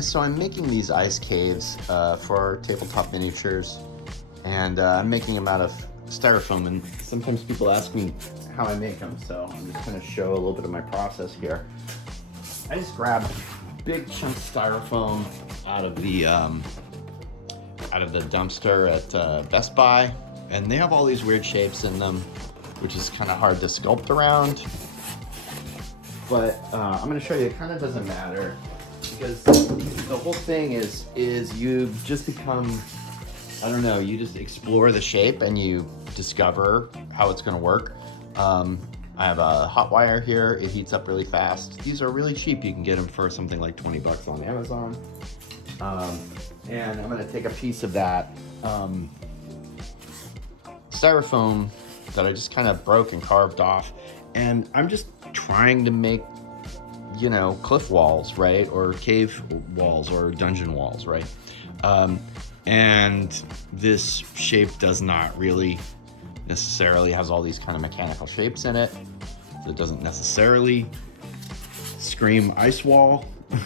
So I'm making these ice caves for tabletop miniatures, and I'm making them out of styrofoam, and sometimes people ask me how I make them, so I'm just going to show a little bit of my process here. I just grabbed big chunk of styrofoam out of the dumpster at Best Buy, and they have all these weird shapes in them, which is kind of hard to sculpt around. But I'm going to show you, it kind of doesn't matter, because the whole thing is you just become, I don't know, you just explore the shape and you discover how it's going to work. I have a hot wire here. It heats up really fast. These are really cheap. You can get them for something like 20 bucks on Amazon. And I'm going to take a piece of that styrofoam that I just kind of broke and carved off, and I'm just trying to make, you know, cliff walls, right? Or cave walls or dungeon walls, right? And this shape does not really necessarily has all these kind of mechanical shapes in it. So it doesn't necessarily scream ice wall,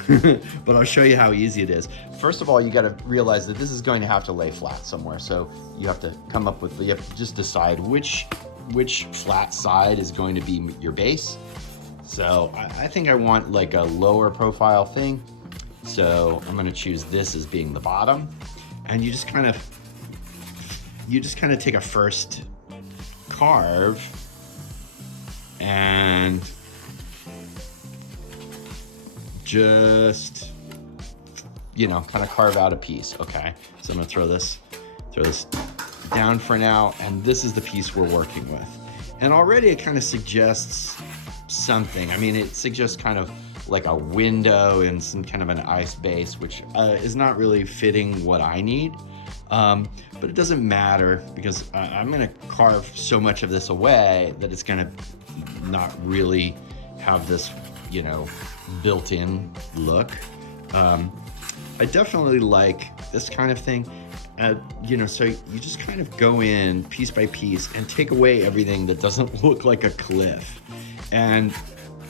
but I'll show you how easy it is. First of all, you got to realize that this is going to have to lay flat somewhere. So you have to come up with, you have to just decide which flat side is going to be your base. So I think I want like a lower profile thing. So I'm going to choose this as being the bottom, and you just kind of take a first carve and just, you know, kind of carve out a piece. Okay, so I'm gonna throw this down for now, and this is the piece we're working with. And already it kind of suggests something. I mean, it suggests kind of like a window and some kind of an ice base, which is not really fitting what I need. But it doesn't matter, because I'm gonna carve so much of this away that it's gonna not really have this, you know, built-in look. I definitely like this kind of thing. You know, so you just kind of go in piece by piece and take away everything that doesn't look like a cliff. And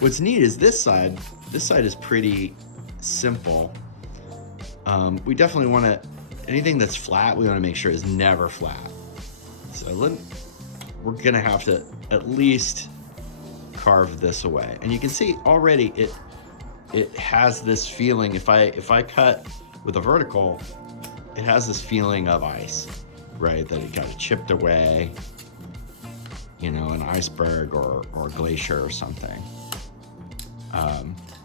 what's neat is this side is pretty simple. We definitely want to, anything that's flat, we want to make sure is never flat. So we're gonna have to at least carve this away. And you can see already it has this feeling. If I cut with a vertical, it has this feeling of ice, right? That it got chipped away, you know, an iceberg or a glacier or something.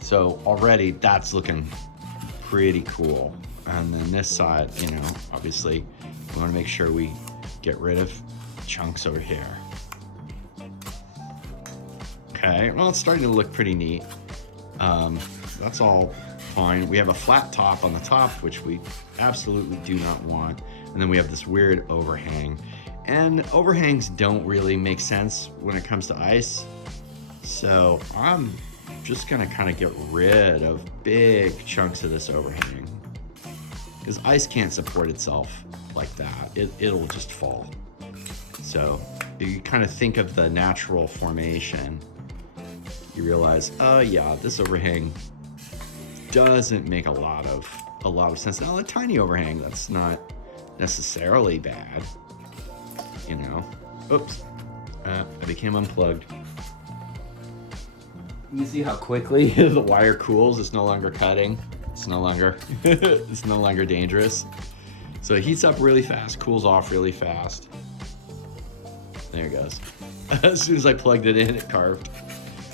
So already that's looking pretty cool. And then this side, you know, obviously we want to make sure we get rid of chunks over here. Okay, well, it's starting to look pretty neat. That's all fine. We have a flat top on the top, which we absolutely do not want. And then we have this weird overhang. And overhangs don't really make sense when it comes to ice. So I'm just gonna kind of get rid of big chunks of this overhang, because ice can't support itself like that. It'll just fall. So you kind of think of the natural formation. You realize, oh yeah, this overhang doesn't make a lot of sense. Now, a tiny overhang, that's not necessarily bad, you know. Oops, I became unplugged. You see how quickly the wire cools? It's no longer cutting. It's no longer dangerous. So it heats up really fast, cools off really fast. There it goes. As soon as I plugged it in, it carved.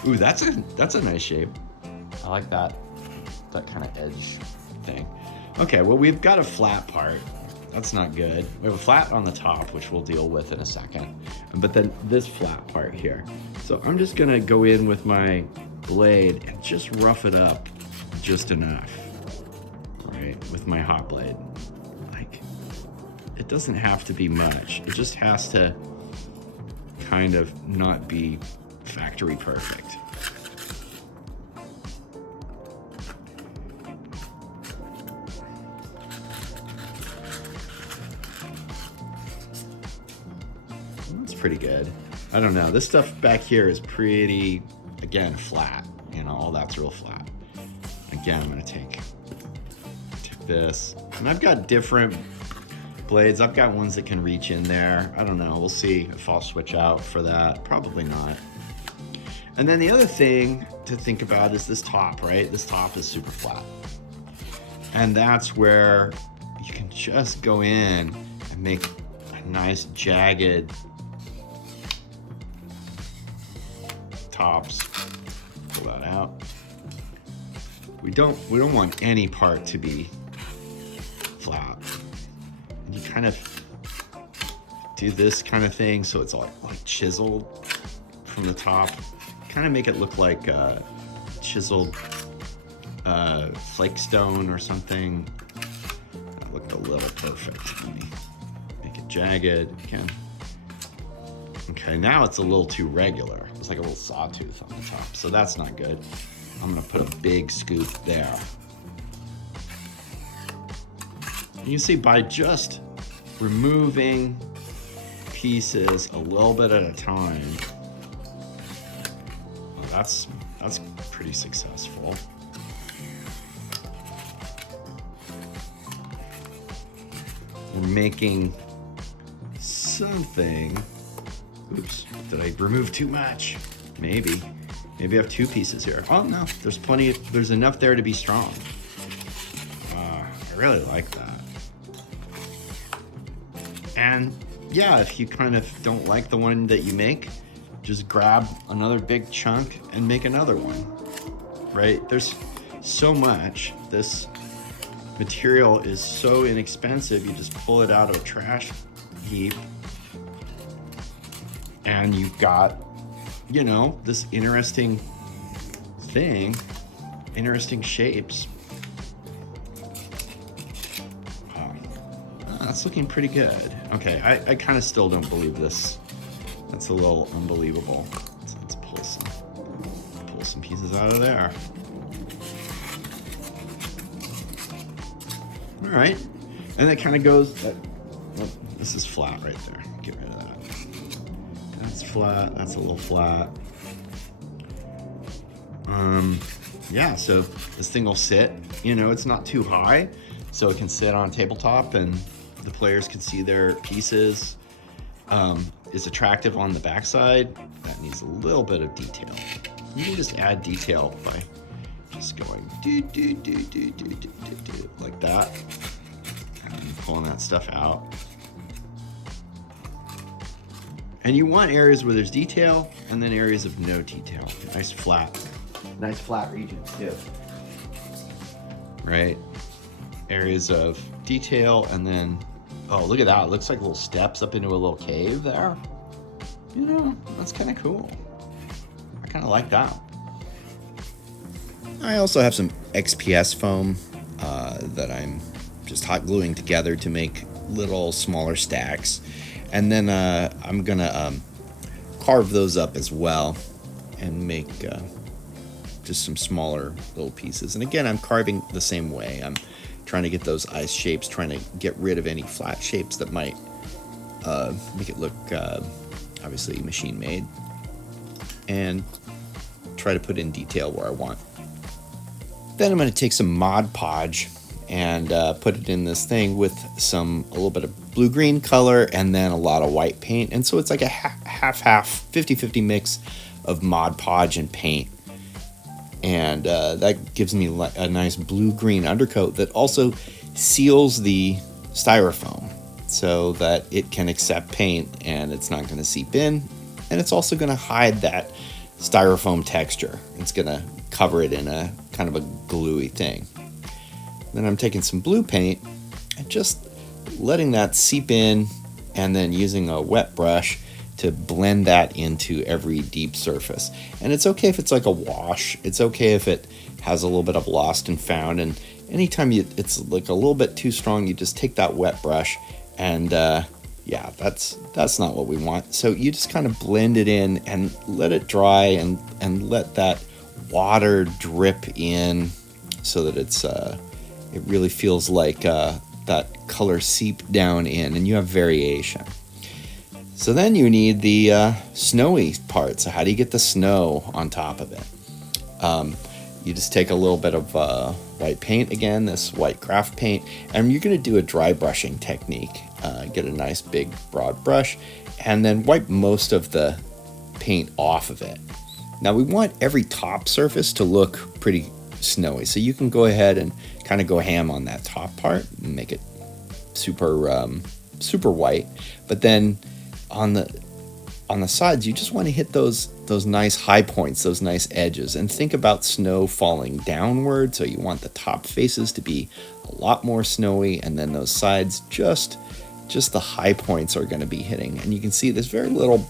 Ooh, that's a nice shape. I like that kind of edge thing. Okay, well, we've got a flat part. That's not good. We have a flat on the top, which we'll deal with in a second. But then this flat part here. So I'm just gonna go in with my blade and just rough it up just enough, right? With my hot blade. Like, it doesn't have to be much. It just has to kind of not be factory perfect. That's pretty good. I don't know. This stuff back here is pretty, again, flat. You know, all that's real flat. Again, I'm gonna take this. And I've got different blades. I've got ones that can reach in there. I don't know. We'll see if I'll switch out for that. Probably not. And then the other thing to think about is this top, right? This top is super flat. And that's where you can just go in and make a nice jagged tops. Pull that out. We don't want any part to be flat. And you kind of do this kind of thing so it's like chiseled from the top. Kind of make it look like chiseled flake stone or something. That looked a little perfect to me. Make it jagged again. Okay, now it's a little too regular. It's like a little sawtooth on the top, so that's not good. I'm gonna put a big scoop there. And you see, by just removing pieces a little bit at a time, well, that's pretty successful. We're making something. Oops, did I remove too much? Maybe I have two pieces here. Oh no, there's enough there to be strong. I really like that. And yeah, if you kind of don't like the one that you make, just grab another big chunk and make another one, right? There's so much. This material is so inexpensive, you just pull it out of a trash heap and you've got, you know, this interesting thing, interesting shapes. That's looking pretty good. Okay, I kind of still don't believe this. That's a little unbelievable. Let's pull some pieces out of there. All right, and it kind of goes. Well, this is flat right there. Get rid of that. That's flat. That's a little flat. Yeah. So this thing will sit. You know, it's not too high, so it can sit on a tabletop, and the players can see their pieces. Is attractive on the backside. That needs a little bit of detail. You can just add detail by just going do like that, and pulling that stuff out. And you want areas where there's detail, and then areas of no detail. Nice flat regions too. Right? Areas of detail, and then oh, look at that. It looks like little steps up into a little cave there. You know, that's kind of cool. I kind of like that. I also have some XPS foam that I'm just hot gluing together to make little smaller stacks. And then I'm gonna carve those up as well and make just some smaller little pieces. And again, I'm carving the same way. I'm trying to get those ice shapes, trying to get rid of any flat shapes that might make it look obviously machine made, and try to put in detail where I want. Then I'm going to take some Mod Podge and put it in this thing with a little bit of blue-green color and then a lot of white paint. And so it's like a half-half, 50-50 mix of Mod Podge and paint. And that gives me a nice blue-green undercoat that also seals the styrofoam so that it can accept paint and it's not going to seep in. And it's also going to hide that styrofoam texture. It's going to cover it in a kind of a gluey thing. Then I'm taking some blue paint and just letting that seep in, and then using a wet brush to blend that into every deep surface. And it's okay if it's like a wash. It's okay if it has a little bit of lost and found. And anytime it's like a little bit too strong, you just take that wet brush and yeah, that's not what we want. So you just kind of blend it in and let it dry and let that water drip in so that it really feels like that color seep down in, and you have variation. So then you need the snowy part. So how do you get the snow on top of it? You just take a little bit of white paint, again, this white craft paint, and you're going to do a dry brushing technique. Get a nice big broad brush, and then wipe most of the paint off of it. Now we want every top surface to look pretty snowy, so you can go ahead and kind of go ham on that top part and make it super white. But then on the sides, you just want to hit those nice high points, those nice edges, and think about snow falling downward. So you want the top faces to be a lot more snowy, and then those sides, just the high points are going to be hitting. And you can see there's very little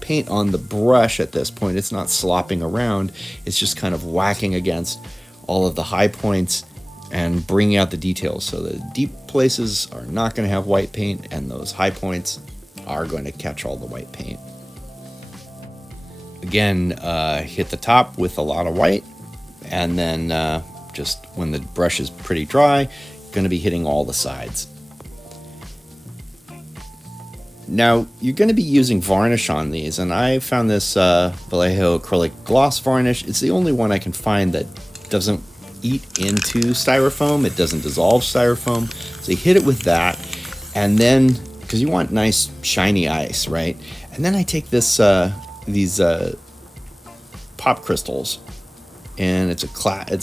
paint on the brush at this point. It's not slopping around. It's just kind of whacking against all of the high points and bringing out the details. So the deep places are not going to have white paint, and those high points are going to catch all the white paint. Again, hit the top with a lot of white, and then just when the brush is pretty dry, you're going to be hitting all the sides. Now, you're going to be using varnish on these, and I found this Vallejo acrylic gloss varnish. It's the only one I can find that doesn't eat into styrofoam. It doesn't dissolve styrofoam. So you hit it with that, and then, because you want nice shiny ice, right? And then I take these pop crystals, and it's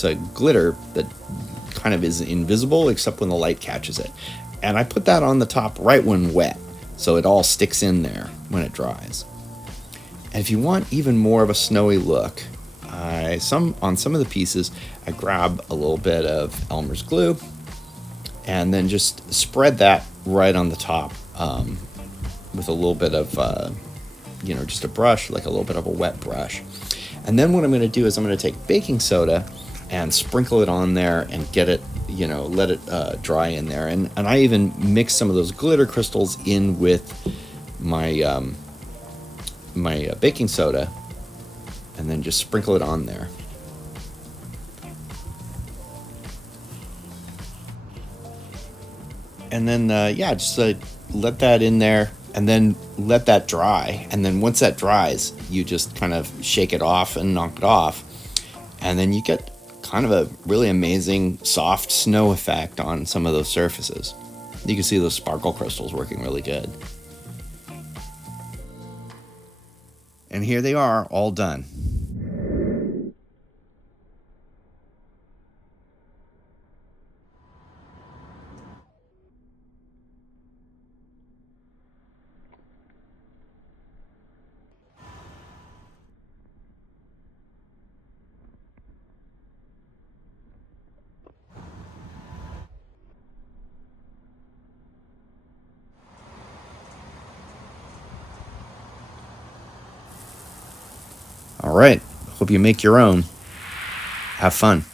a glitter that kind of is invisible except when the light catches it. And I put that on the top right when wet, so it all sticks in there when it dries. And if you want even more of a snowy look, on some of the pieces, I grab a little bit of Elmer's glue and then just spread that right on the top with a little bit of, just a brush, like a little bit of a wet brush. And then what I'm going to do is I'm going to take baking soda and sprinkle it on there and get it, let it dry in there. And I even mix some of those glitter crystals in with my my baking soda, and then just sprinkle it on there. And then, just let that in there, and then let that dry. And then once that dries, you just kind of shake it off and knock it off. And then you get kind of a really amazing soft snow effect on some of those surfaces. You can see those sparkle crystals working really good. And here they are, all done. All right, hope you make your own. Have fun.